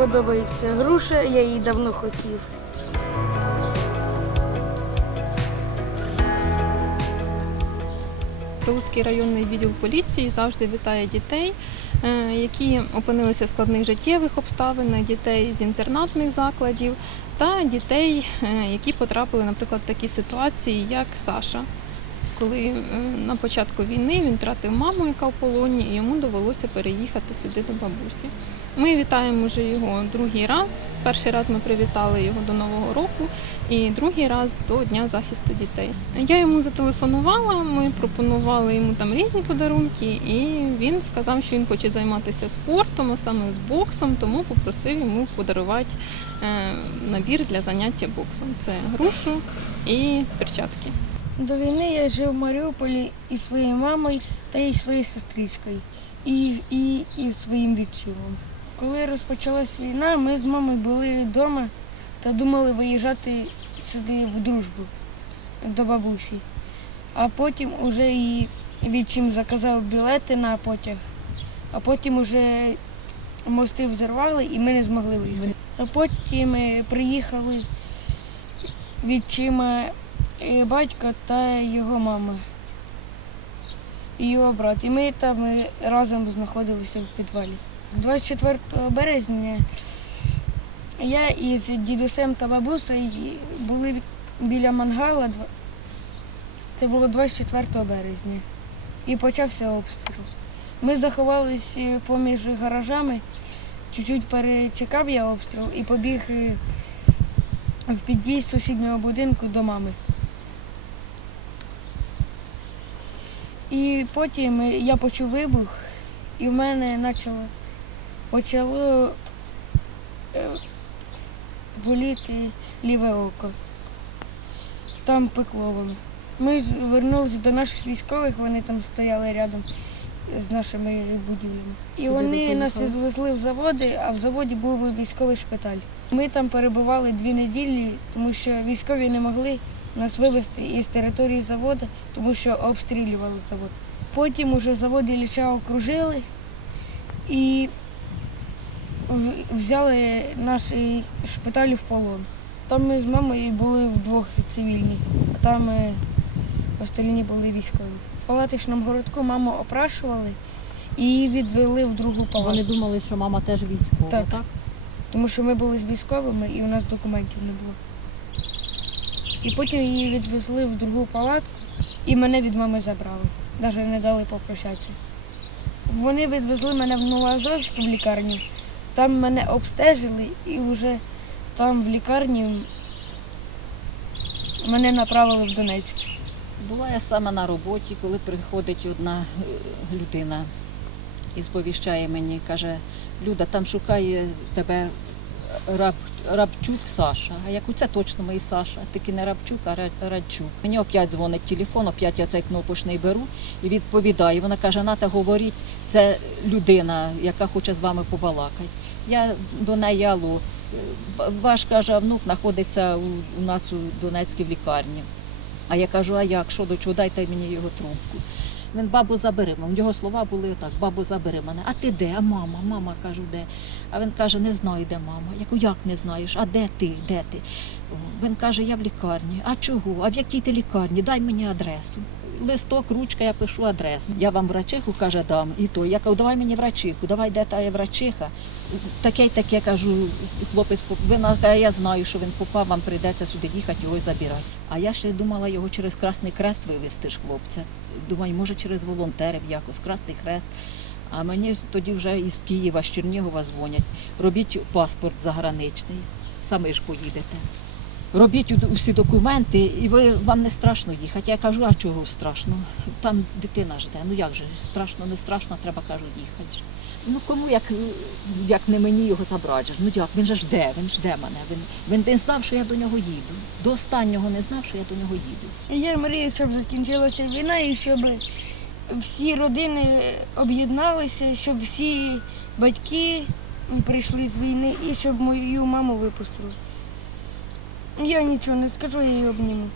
подобається груша, я її давно хотів. Прилуцький районний відділ поліції завжди вітає дітей, е, які опинилися в складних життєвих обставинах, дітей з інтернатних закладів та дітей, е, які потрапили, наприклад, в такі ситуації, як Саша. Коли на початку війни він втратив маму, яка в полоні, і йому довелося переїхати сюди до бабусі. Ми вітаємо вже його другий раз. Перший раз ми привітали його до Нового року, і другий раз до Дня захисту дітей. Я йому зателефонувала, ми пропонували йому там різні подарунки, і він сказав, що він хоче займатися спортом, а саме з боксом, тому попросив йому подарувати е, набір для заняття боксом. Це грушу і перчатки. До війни я жив в Маріуполі із своєю мамою та із своєю сестричкою і, і, і своїм відчимом. Коли розпочалась війна, ми з мамою були вдома та думали виїжджати сюди в дружбу до бабусі. А потім уже і відчим заказав білети на потяг, а потім уже мости взорвали і ми не змогли виїхати. А потім ми приїхали відчима е, батька та його мама і його брат. І ми там е, разом знаходилися в підвалі. 24 березня я із дідусем та бабусею були біля мангала. Це було 24 березня. І почався обстріл. Ми заховалися поміж гаражами, чуть-чуть перечекав я обстріл і побіг е, в під'їзд сусіднього будинку до мами. І потім я почув вибух, і в мене почало, почало е, боліти ліве око. Там пекло воно. Ми звернулися до наших військових, вони там стояли рядом з нашими будівлями. І вони нас відвезли в заводи, а в заводі був військовий шпиталь. Ми там перебували дві неділі, тому що військові не могли нас вивезти із території заводу, тому що обстрілювали завод. Потім уже завод Ілліча окружили і взяли наш е, шпиталь в полон. Там ми з мамою були вдвох цивільні, а там е, остальні були військові. В палаточному городку маму опрашували і відвели в другу Вони думали, що мама теж військова, Так. так? Тому що ми були з військовими і у нас документів не було. І потім її відвезли в другу палатку і мене від мами забрали. Навіть не дали попрощатися. Вони відвезли мене в Новоазовську в лікарню. Там мене обстежили і вже там в лікарні мене направили в Донецьк. Була я саме на роботі, коли приходить одна е, людина і сповіщає мені, каже, Люда, там шукає тебе раб, Рабчук Саша. А як це точно мій Саша, тільки не Рабчук, а Радчук. Мені опять дзвонить телефон, опять я цей кнопочний беру і відповідаю. Вона каже, Ната, говоріть, це людина, яка хоче з вами побалакати. Я до неї алло. Ваш каже, внук знаходиться у нас у Донецькій в лікарні. А я кажу, а як, що до чого, дайте мені його трубку. Він бабу забери. У нього слова були отак, бабу забери мене. А ти де? А мама? Мама кажу, де? А він каже, не знаю, де мама. Я кажу, як не знаєш? А де ти? Де ти? Він каже, я в лікарні. А чого? А в якій ти лікарні? Дай мені адресу. Листок, ручка, я пишу адресу. Я вам врачиху, каже, дам. І то. Я кажу, давай мені врачиху, давай де та є врачиха. Таке й таке кажу, хлопець, він я знаю, що він попав, вам прийдеться сюди їхати, його й забирати. А я ще думала його через Красний Крест вивезти ж хлопця. Думаю, може через волонтерів якось, Красний Хрест. А мені тоді вже із Києва, з Чернігова дзвонять. Робіть паспорт заграничний, самі ж поїдете. Робіть усі документи, і ви вам не страшно їхати. Я кажу, а чого страшно? Там дитина жде. Ну як же, страшно, не страшно, треба кажу, їхати. Ну кому як, як не мені його забрати? Ну як, він же жде, він жде мене. Він, він не знав, що я до нього їду. До останнього не знав, що я до нього їду. Я мрію, щоб закінчилася війна і щоб всі родини об'єдналися, щоб всі батьки прийшли з війни і щоб мою маму випустили. Я нічого не скажу, я її обніму.